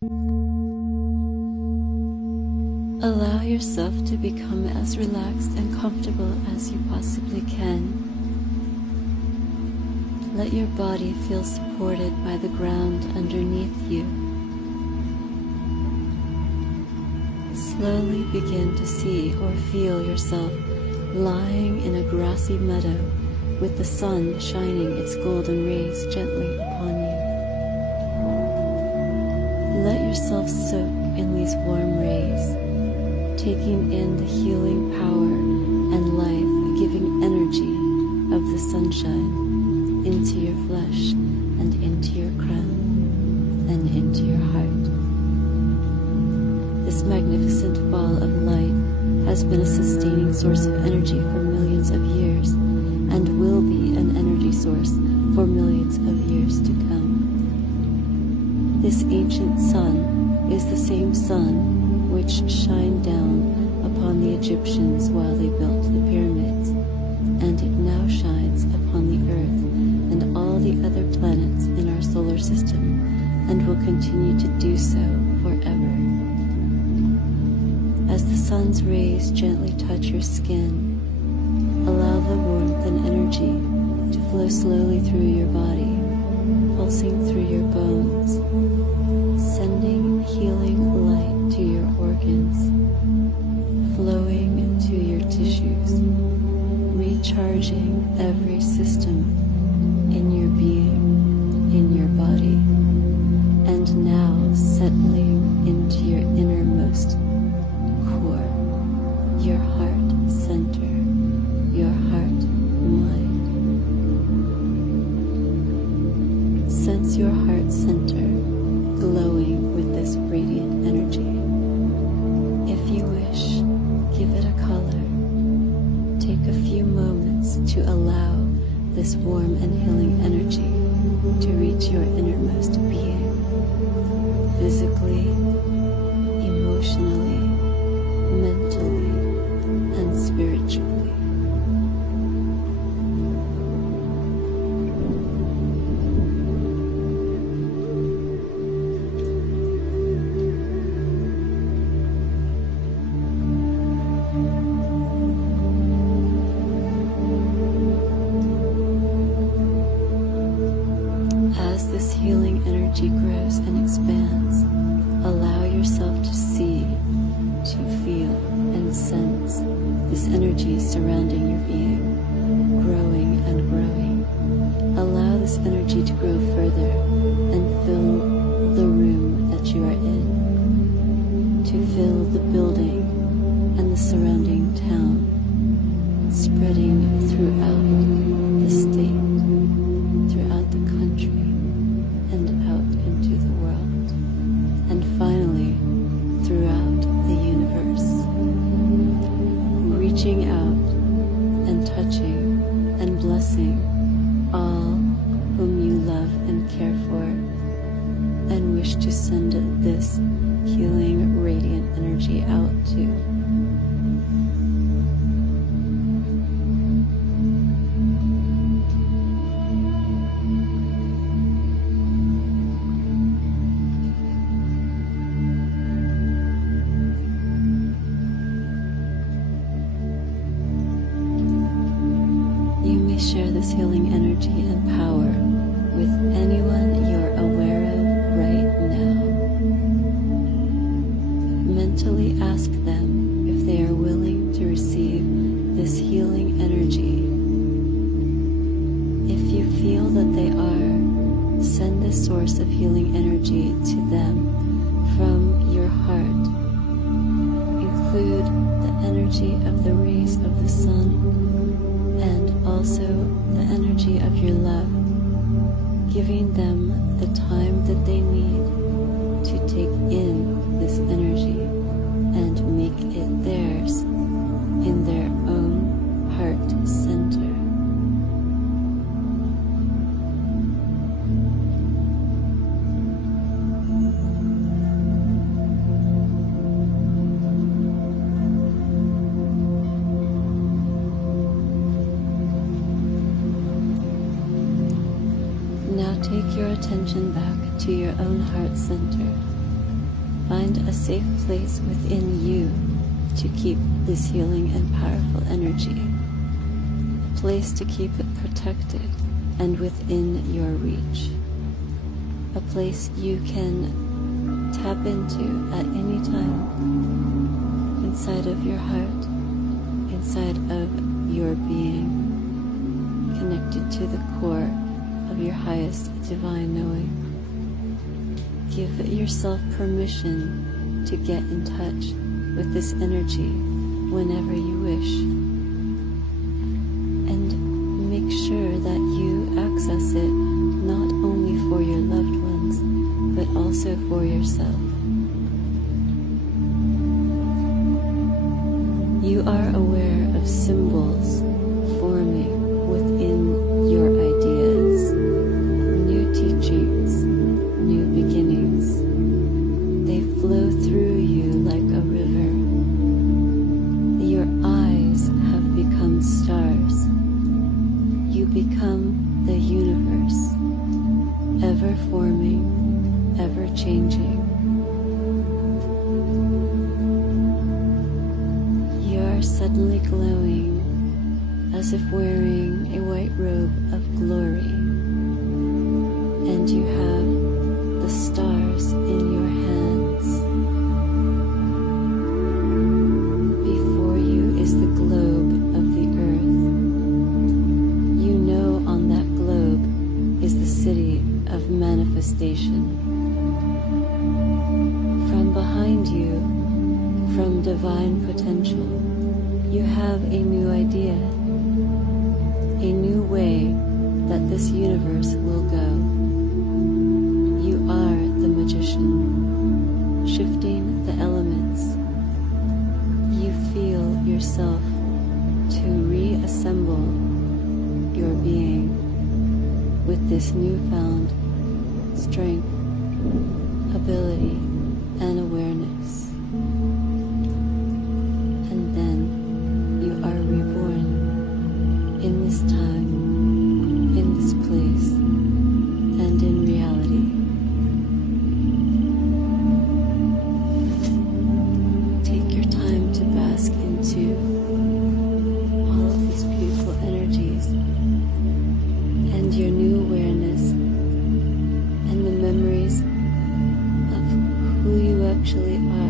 Allow yourself to become as relaxed and comfortable as you possibly can. Let your body feel supported by the ground underneath you. Slowly begin to see or feel yourself lying in a grassy meadow with the sun shining its golden rays gently upon you. Let yourself soak in these warm rays, taking in the healing power and life-giving energy of the sunshine into your flesh and into your crown and into your heart. This magnificent ball of light has been a sustaining source of energy for millions of years and will be an energy source for millions of years to come. This ancient sun is the same sun which shined down upon the Egyptians while they built the pyramids, and it now shines upon the Earth and all the other planets in our solar system, and will continue to do so forever. As the sun's rays gently touch your skin, allow the warmth and energy to flow slowly through your body, pulsing through your bones, sending healing light to your organs, flowing into your tissues, recharging every system in your being, in your body, and now settling into your innermost core, your heart center, your heart mind. Sense your heart center glowing with this radiant energy. If you wish, give it a color. Take a few moments to allow this warm and healing energy to reach your innermost being, physically, emotionally, mentally, and spiritually. This healing energy grows and expands. Allow yourself to see, to feel, and sense this energy surrounding your being, growing and growing. Allow this energy to grow further and fill the room that you are in, to fill the building and the surrounding town, spreading throughout the state, throughout the country, and out into the world, and finally throughout the universe, reaching out and touching and blessing all whom you love and care for and wish to send this healing radiant energy out to. Share this healing energy and power with anyone you're aware of right now. Mentally ask them if they are willing to receive this healing energy. If you feel that they are, send this source of healing energy to them from your heart. Include the energy of the rays of the sun and also the energy of your love, giving them the time that they need to take in this energy and make it theirs in their own heart center. Now take your attention back to your own heart center Find a safe place within you to keep this healing and powerful energy. A place to keep it protected and within your reach. A place you can tap into at any time, inside of your heart, inside of your being, connected to the core of your highest divine knowing. Give yourself permission to get in touch with this energy whenever you wish. And make sure that you access it not only for your loved ones, but also for yourself. You are aware of symbols forming within your ideas, new teachings, new beginnings. They flow through you like a river. Your eyes have become stars. You become the universe, ever forming, ever changing. You are suddenly glowing as if wearing a white robe of glory, and you have the stars in your hands. Before you is the globe of the earth. You know on that globe is the city of manifestation. From behind you, from divine potential, you have a new idea, a new way that this universe will go. You are the magician, shifting the elements. You feel yourself to reassemble your being with this newfound strength, ability, and awareness. And then you are reborn in this time, in this place, and in reality. Take your time to bask into all of these beautiful energies and your new awareness and the memories of who you actually are.